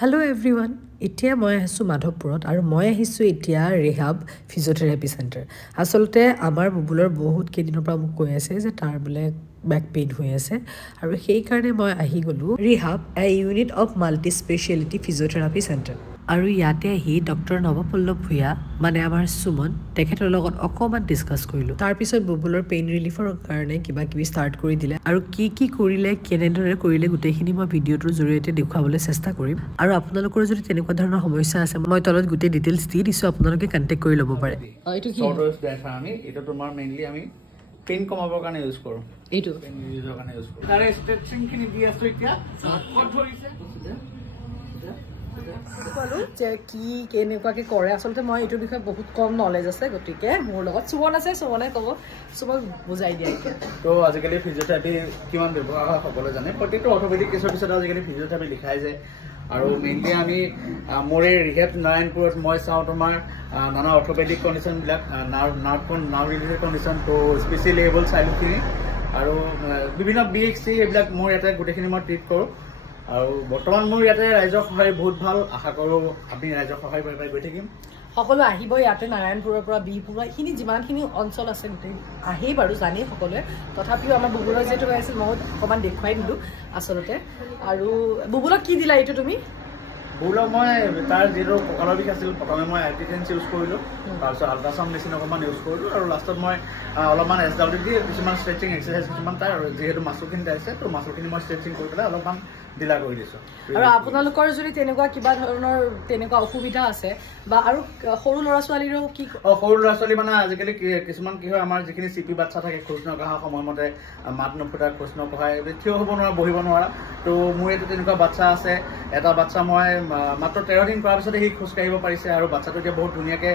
Hello everyone. এতিয়া মই আহিছো মাধৱপুৰত আৰু মই আহিছো এতিয়া ৰিহাব ফিজিঅথেৰাপি চেণ্টাৰ। আসলতে আমাৰ বুবুলৰ বহুত কেইদিনৰ পৰা মোক কৈ আছে যে তাৰ বোলে বেক পেইন হৈ আছে আৰু সেই কাৰণে মই আহি গলো rehab A unit of multi speciality physiotherapy centre. আৰু ইয়াতে আহি ডক্টৰ নৱপল্লৱ ভূঞা মানে আমাৰ সুমন তেখেতৰ লগত অকমান ডিসকাস কৰিলো। তাৰ পিছত বুবুলৰ পেইন ৰিলিফৰ কাৰণে কিবা কিবি ষ্টাৰ্ট কৰি দিলে আৰু কি কৰিলে কেনেদৰে কৰিলে গোটেইখিনি মই ভিডিঅ'টোৰ জৰিয়তে দেখুৱাবলৈ চেষ্টা কৰিম। আৰু আপোনালোকৰ যদি তেনেকুৱা ধৰণৰ সমস্যা আছে মই তলত গোটেই ডিটেইলছ দি দিছো, আপোনালোকে কন্টাক্ট কৰি ল'ব পাৰে। এইটো কি শৰ্ট ৱেভ ডায়াফ্ৰাম এটা তোমাৰ মেইনলি আমি পেইন কমাবৰ কাৰণে ইউজ কৰো। এইটো পেইন ৰিলিজৰ কাৰণে ইউজ কৰো। তাৰে ষ্ট্ৰেচিং খিনি দি আছো এতিয়া হাত ধৰিছে কলো যে কি কেনেকুৱাকে কৰে। আসলতে মই এইটোৰ বিষয়ে বহুত কম নলেজ আছে, গতিকে মোৰ লগত সুমন আছে, সুমনে ক'ব, সুমন বুজাই দিয়ে। তো আজিকালি ফিজিঅথেৰাপি কিমান ব্যৱহাৰ হয় সকলোৱে জানে। প্ৰত্যেকটো অৰ্থপেডিক কেছৰ পিছত আজিকালি ফিজিঅথেৰাপি লিখাই যায় আৰু মেইনলি আমি মোৰ এই ৰিহেব নাৰায়ণপুৰত মই চাওঁ তোমাৰ নানা অৰ্থপেডিক কণ্ডিশ্যনবিলাক নাৰ্ভ ৰিলেটেড কণ্ডিশ্যন, তো স্পেচিয়েলি এবল চাইল্ডখিনি আৰু বিভিন্ন BXC এইবিলাক মোৰ ইয়াতে গোটেইখিনি মই ট্ৰিট কৰোঁ। আৰু বৰ্তমান মোৰ ইয়াতে ৰাইজৰ সহায় বহুত ভাল, আশা কৰোঁ আমি ৰাইজৰ সহায় পাই গৈ থাকিম। সকলো আহিব ইয়াতে নাৰায়ণপুৰৰ পৰা বিহপুৰ এইখিনি যিমানখিনি অঞ্চল আছে গোটেই আহেই বাৰু জানেই সকলোৱে। তথাপিও আমাৰ বুবুলৰ যিহেতু হৈ আছিল মই অকণমান দেখুৱাই দিলোঁ আচলতে। আৰু বুবুলক কি দিলা এইটো তুমি? বুবুলক মই তাৰ যিটো কঁকালৰ বিষ আছিল প্ৰথমে মই আৰ্টিটেঞ্চ ইউজ কৰিলোঁ, তাৰপিছত আল্ট্ৰাচাউণ্ড মেচিন অকণমান ইউজ কৰিলোঁ আৰু লাষ্টত মই অলপমান SW দি কিছুমান ষ্ট্ৰেচিং এক্সাৰচাইজ কিছুমান তাৰ যিহেতু মাচুলখিনি আছে তো মাচুলখিনি মই ষ্ট্ৰেচিং কৰি পেলাই অলপমান ঢিলা কৰি দিছোঁ। আৰু আপোনালোকৰ যদি তেনেকুৱা কিবা ধৰণৰ তেনেকুৱা অসুবিধা আছে বা আৰু সৰু ল'ৰা ছোৱালীৰো কি সৰু ল'ৰা ছোৱালী মানে আজিকালি কিছুমান কি হয় আমাৰ যিখিনি CP বাচ্চা থাকে খোজ নকঢ়া সময়মতে মাত নুফুটা খোজ নকঢ়া থিয় হ'ব নোৱাৰা বহিব নোৱাৰা, তো মোৰ এইটো তেনেকুৱা বাচ্চা আছে। এটা বাচ্চা মই মাত্ৰ 13 দিন কৰাৰ পিছতে সি খোজ কাঢ়িব পাৰিছে আৰু বাচ্চাটো এতিয়া বহুত ধুনীয়াকৈ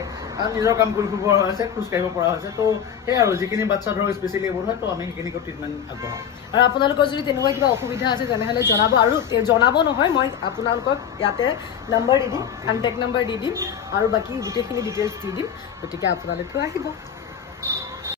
নিজৰ কাম কৰি ফুৰিব হৈছে, খোজ কাঢ়িব পৰা হৈছে। তো সেই আৰু যিখিনি বাচ্চা ধৰক স্পেচিয়েলি এইবোৰ হয় তো আমি সেইখিনিকো ট্ৰিটমেণ্ট আগবঢ়াওঁ। আৰু আপোনালোকৰ যদি তেনেকুৱা কিবা অসুবিধা আছে তেনেহ'লে জনাব, আৰু জনাব নহয় মই আপোনালোকক ইয়াতে নম্বৰ দি দিম, কণ্টেক্ট নম্বৰ দি দিম আৰু বাকী গোটেইখিনি ডিটেইলছ দি দিম, গতিকে আপোনালোকেও আহিব।